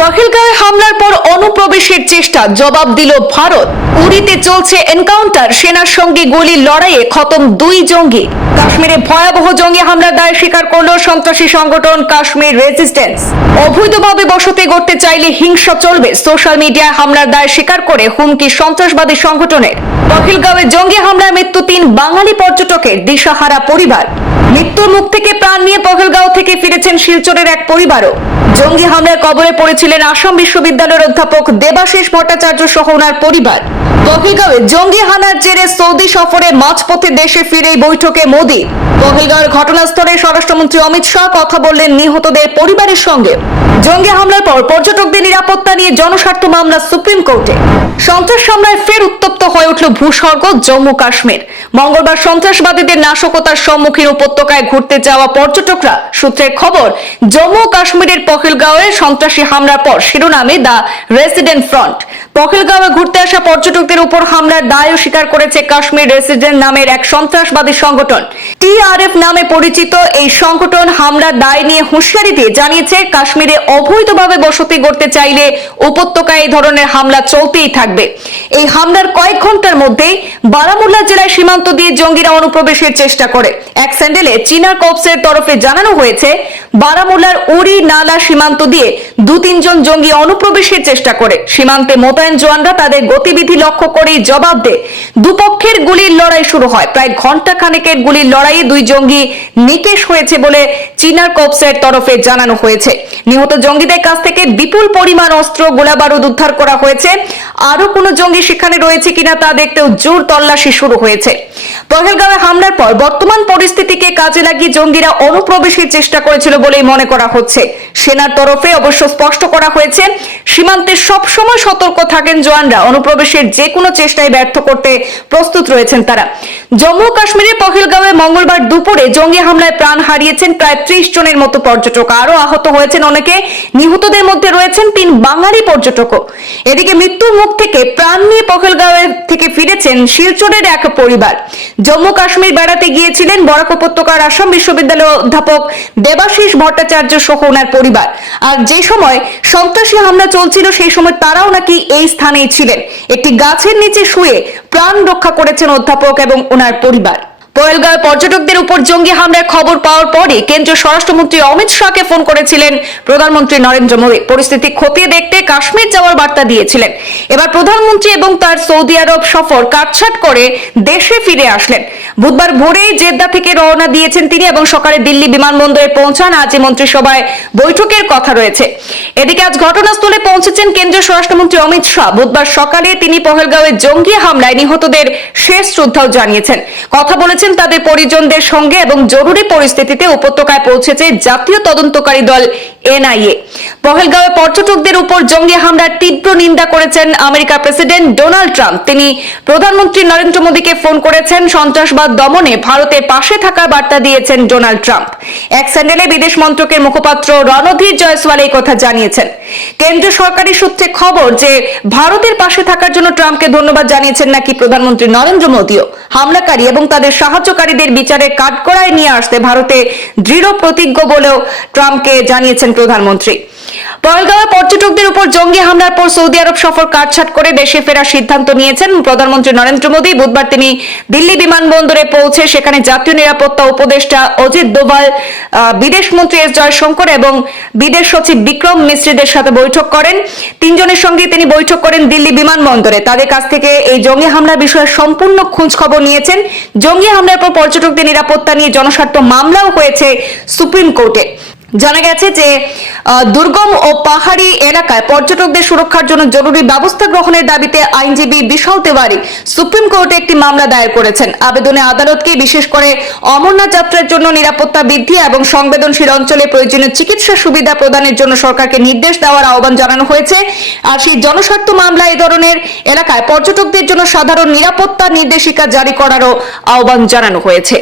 পহেলগাঁওয়ে হামলার পর অনুপ্রবেশের চেষ্টা, জবাব দিল ভারত। উড়িতে চলছে এনকাউন্টার, সেনার সঙ্গে গুলির লড়াইয়ে খতম দুই জঙ্গি। কাশ্মীরে ভয়াবহ জঙ্গি হামলার দায় স্বীকার করল সন্ত্রাসী সংগঠন কাশ্মীর রেজিস্ট্যান্স। অবৈধভাবে বসতি করতে চাইলে হিংসা চলবে, সোশ্যাল মিডিয়ায় হামলার দায় স্বীকার করে হুমকি সন্ত্রাসবাদী সংগঠনের। পহেলগাঁওয়ে জঙ্গি হামলায় মৃত্যু তিন বাঙালি পর্যটকের দিশাহারা পরিবার। মৃত্যুর মুখ থেকে প্রাণ নিয়ে পহেলগাঁও থেকে ফিরেছেন শিলচরের এক পরিবারও। জঙ্গি হামলার কবলে পড়েছিলেন আসাম বিশ্ববিদ্যালয়ের অধ্যাপক দেবাশিস ভট্টাচার্য সহ ওনার পরিবার। পহেলগাঁওয়ে জঙ্গি হানার জেরে সৌদি সফরে মাঝপথে দেশে ফিরে এই বৈঠকে মোদী। পহেলগাঁওয়ের ঘটনাস্থলে স্বরাষ্ট্রমন্ত্রী অমিত শাহ কথা বললেন নিহতদের পরিবারের সঙ্গে। জঙ্গি হামলার পর পর্যটকদের নিরাপত্তা নিয়ে জনস্বার্থ মামলা সুপ্রিম কোর্টে। সন্ত্রাস হামলায় ফের উত্তপ্ত হয়ে উঠল ভূস্বর্গ জম্মু কাশ্মীর। মঙ্গলবার সন্ত্রাসবাদীদের নাশকতার সম্মুখীন উপত্যকায় ঘুরতে যাওয়া পর্যটকরা সূত্রের খবর, জম্মু কাশ্মীরের পহেলগাঁওয়ে সন্ত্রাসী হামলার পর শিরোনামে দ্য রেসিডেন্ট ফ্রন্ট। পহেলগাঁওয়ে ঘুরতে আসা পর্যটকদের উপর হামলার দায়ও স্বীকার করেছে কাশ্মীর রেসিডেন্ট নামের এক সন্ত্রাসবাদী সংগঠন। টিআরএফ নামে পরিচিত এই সংগঠন হামলার দায় নিয়ে হুঁশিয়ারি দিয়ে জানিয়েছে, কাশ্মীরে অবৈধভাবে বসতি গড়তে চাইলে উপত্যকায় এই ধরনের হামলা চলতেই থাকবে। এই হামলার কয়েক ঘণ্টার মধ্যেই বারামুল্লা জেলায় সীমান্ত দিয়ে জঙ্গিরা অনুপ্রবেশের চেষ্টা করে। এক স্যান্ডেলে চীনা কপসের তরফে জানানো হয়েছে, বারামুল্লার উড়ি নালা সীমান্ত দিয়ে দু তিনজন জঙ্গি অনুপ্রবেশের চেষ্টা করে। সীমান্তে মোতায়েন জওয়ানরা তাদের গতিবিধি লক্ষ্য করেই জবাব দেয়। দুপক্ষের গুলির লড়াই শুরু হয়। প্রায় ঘণ্টা খানেকের গুলির লড়াইয়ে দুই জঙ্গি নিকেশ হয়েছে বলে চীনার কপসের তরফে জানানো হয়েছে। নিহত জঙ্গিদের কাছ থেকে বিপুল পরিমাণ অস্ত্র, গোলাবারুদ উদ্ধার করা হয়েছে। আরও কোনো জঙ্গি সেখানে রয়েছে কিনা তা দেখতেও জোর তল্লাশি শুরু হয়েছে। পহেলগাঁওয়ে হামলার পর বর্তমান পরিস্থিতিকে কাজে লাগিয়ে জঙ্গিরা অনুপ্রবেশের চেষ্টা করেছিল বলেই মনে করা হচ্ছে। সেনার তরফে অবশ্য স্পষ্ট করা হয়েছে, সীমান্তে সবসময় সতর্ক থাকেন জওয়ানরা। অনুপ্রবেশের যে কোনো চেষ্টায় ব্যর্থ করতে প্রস্তুত রয়েছেন তারা। জম্মু কাশ্মীরের পহেলগাঁওয়ে মঙ্গলবার দুপুরে জঙ্গি হামলায় প্রাণ হারিয়েছেন প্রায় ত্রিশ জনের মতো পর্যটক। আরও আহত হয়েছেন অনেকে। নিহতদের মধ্যে রয়েছেন তিন বাঙালি পর্যটকও। এদিকে মৃত্যুর মুখ থেকে প্রাণ নিয়ে পহেলগাঁওয়ে থেকে ফিরেছেন শিলচরের এক পরিবার। জম্মু কাশ্মীর বেড়াতে গিয়েছিলেন বরাক উপত্যকার আসাম বিশ্ববিদ্যালয়ের অধ্যাপক দেবাশিস ভট্টাচার্য সহ ওনার পরিবার। আর যে সময় সন্ত্রাসী হামলা চলছিল, সেই সময় তারাও নাকি এই স্থানেই ছিলেন। একটি গাছের নিচে শুয়ে প্রাণ রক্ষা করেছেন অধ্যাপক এবং ওনার পরিবার। পয়েলগাঁও পর্যটকদের উপর জঙ্গি হামলার খবর পাওয়ার পরে কেন্দ্রীয় স্বরাষ্ট্রমন্ত্রী অমিত শাহকে ফোন করেছিলেন প্রধানমন্ত্রী নরেন্দ্র মোদী। পরিস্থিতি খতিয়ে দেখতে কাশ্মীর যাওয়ার বার্তা দিয়েছিলেন। এবার প্রধানমন্ত্রী এবং তার সৌদি আরব সফর কাটছাট করে দেশে ফিরে আসলেন। বুধবার ভোরেই জেদ্দা থেকে রওনা দিয়েছেন তিনি এবং সকালে দিল্লি বিমানবন্দরে পৌঁছান। আজ মন্ত্রিসভায় বৈঠকের কথা রয়েছে। এদিকে আজ ঘটনাস্থলে পৌঁছেছেন কেন্দ্রীয় স্বরাষ্ট্রমন্ত্রী অমিত শাহ। বুধবার সকালে তিনি পহেলগাঁওয়ে জঙ্গি হামলায় নিহতদের শেষ শ্রদ্ধাও জানিয়েছেন। কথা বলেছেন তাদের পরিজনদের সঙ্গে এবং জরুরি পরিস্থিতিতে উপত্যকায় পৌঁছেছে জাতীয় তদন্তকারী দল এনআইএ। পহেলগাঁওয়ে পর্যটকদের উপর জঙ্গি হামলার তীব্র নিন্দা করেছেন আমেরিকার প্রেসিডেন্ট ডোনাল্ড ট্রাম্প। তিনি প্রধানমন্ত্রী নরেন্দ্র মোদীকে ফোন করেছেন, সন্ত্রাসবাদ দমনে ভারতের পাশে থাকার বার্তা দিয়েছেন ডোনাল্ড ট্রাম্প। এক স্যান্ডেলে বিদেশ মন্ত্রকের মুখপাত্র রণধীর জয়সওয়াল এই কথা জানিয়েছেন। কেন্দ্রীয় সরকারি সূত্রে খবর যে, ভারতের পাশে থাকার জন্য ট্রাম্পকে ধন্যবাদ জানিয়েছেন নাকি প্রধানমন্ত্রী নরেন্দ্র মোদীও। হামলাকারী এবং তাদের সাহায্যকারীদের বিচারে কাঠগড়ায় নিয়ে আসতে ভারতে দৃঢ় প্রতিজ্ঞ বলেও ট্রাম্পকে জানিয়েছেন প্রধানমন্ত্রী। পহেলগাঁওয়ে পর্যটকদের উপর জঙ্গি হামলার পর সৌদি আরব সফর কাটছাট করে দেশে ফেরার সিদ্ধান্ত নিয়েছেন প্রধানমন্ত্রী নরেন্দ্র মোদী। বুধবার তিনি দিল্লি বিমানবন্দরে পৌঁছে সেখানে জাতীয় নিরাপত্তা উপদেষ্টা অজিত দোভাল বিদেশ মন্ত্রী এস জয়শঙ্কর এবং বিদেশ সচিব বিক্রম মিস্ত্রিদের সাথে বৈঠক করেন। তিনজনের সঙ্গে তিনি বৈঠক করেন দিল্লি বিমানবন্দরে। তাদের কাছ থেকে এই জঙ্গি হামলার বিষয়ে সম্পূর্ণ খোঁজ খবর নিয়েছেন। জঙ্গি হামলার পর পর্যটকদের নিরাপত্তা নিয়ে জনস্বার্থ মামলাও হয়েছে সুপ্রিম কোর্টে। জানা গেছে যে দুর্গম ও পাহাড়ি এলাকায় পর্যটকদের সুরক্ষার জন্য জরুরি ব্যবস্থা গ্রহণের দাবিতে আইনজীবী বিশাল তেওয়ারি সুপ্রিম কোর্টে একটি মামলা দায়ের করেছেন। আবেদনে আদালতকে বিশেষ করে অমরনাথ যাত্রার জন্য নিরাপত্তা বৃদ্ধি এবং সংবেদনশীল অঞ্চলে প্রয়োজনীয় চিকিৎসা সুবিধা প্রদানের জন্য সরকারকে নির্দেশ দেওয়ার আহ্বান জানানো হয়েছে। আর সেই জনস্বার্থ মামলা এই ধরনের এলাকায় পর্যটকদের জন্য সাধারণ নিরাপত্তা নির্দেশিকা জারি করারও আহ্বান জানানো হয়েছে।